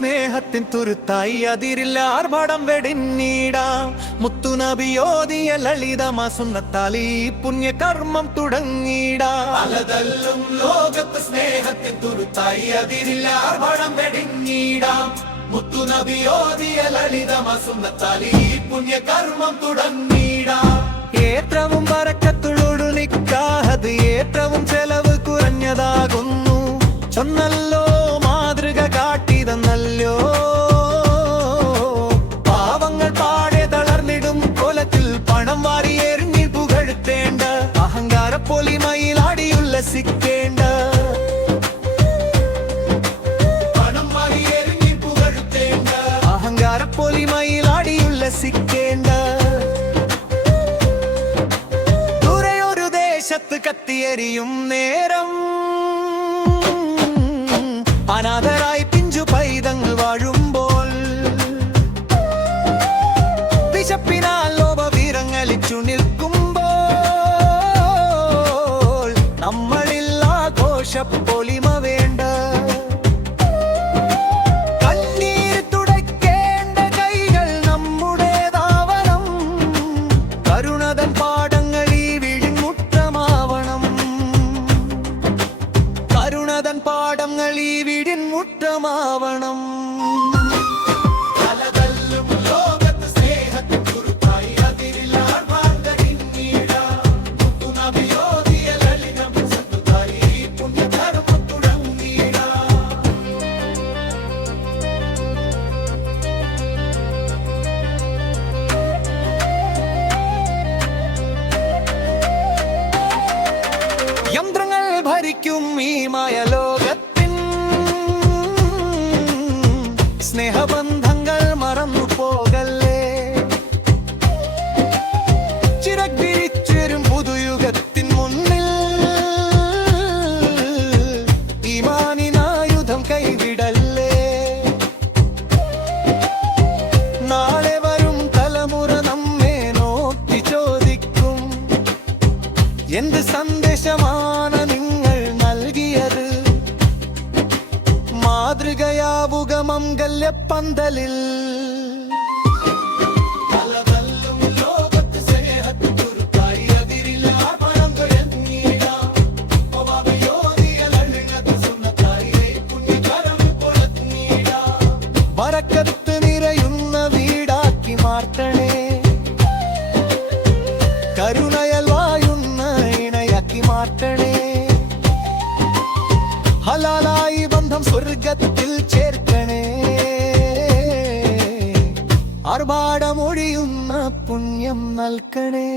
സ്നേഹത്തിൻ തുരുത്തായി അതിരില്ല ആർഭാടം വെടിഞ്ഞിടാം. മുത്തുനബിയോദിയ ലളിതമാ സുന്നത്താൽ ഈ പുണ്യകർമ്മം തുടങ്ങിടാം. അലതല്ലും ലോകത്ത് സ്നേഹത്തിൻ തുരുത്തായി അതിരില്ല ആർഭാടം വെടിഞ്ഞിടാം. മുത്തുനബിയോദിയ ലളിതമാ സുന്നത്താൽ ഈ പുണ്യകർമ്മം തുടങ്ങിടാം. ഏറ്റവും ബറക്കത്തുള്ളൊരു നിക്കാഹത് ഏറ്റവും ചെലവ് കുറഞ്ഞതാകുന്നു. ചൊന്നല്ലോ മാതൃക കാട്ടിതന്നല്ലോ. പാവങ്ങൾ പാടെ തളർന്നിടും കൊലത്തിൽ പണം വാരി എറിഞ്ഞി പുകഴ്ത്തേണ്ട. അഹങ്കാര പൊലിമയിലാടി ഉല്ലസിക്കേണ്ട. പണം വാരി എറിഞ്ഞി പുകഴ്ത്തേണ്ട. അഹങ്കാര പൊലിമയിലാടി ഉല്ലസിക്കേണ്ട. ദൂരെയൊരു ദേശത്ത് കത്തിയെരിയും നേരം അനാഥരായി പിഞ്ചു പൈതങ്ങൾ വാഴുമ്പോൾ വിശപ്പിനാൽ ലോപവീരങ്ങളിച്ചു നിൽക്കുമ്പോൾ നമ്മളിൽ ആഘോഷപ്പൊലിമ വേണ്ട. കണ്ണീർ തുടയ്ക്കേണ്ട കൈകൾ നമ്മുടേതാവണം. കരുണതൻ പാടങ്ങൾ ഈ വീടിൻമുറ്റമാവണം. കരുണതൻ പാടങ്ങൾ ഈ വീടിൻമുറ്റമാവണം. യന്ത്രങ്ങൾ ഭരിക്കും ഈ മായലോകത്തിൻ സ്നേഹബന്ധങ്ങൾ മറന്നു പോകല്ലേ. ചിറകിരിച്ചേരും പുതുയുഗത്തിൻ മുന്നിൽ ഈമാനിനായുധം കൈവിടല്ലേ. നാളെ വരും തലമുറ നമ്മെ നോക്കി ചോദിക്കും, എന്ത് സന്ദേശമാണ് നിങ്ങൾ നൽകിയത്? മാതൃകയാവുക മംഗല്യപ്പന്തലിൽ. ബറക്കത്ത് നിറയുന്ന വീടാക്കി മാറ്റണേ. കരുണയൽ വായുന്ന ഇണയാക്കി മാറ്റണേ. ഹലാലായി ബന്ധം സ്വർഗത്തിൽ ചേർക്കണേ. ആർഭാടമൊഴിയുന്ന പുണ്യം നൽകണേ.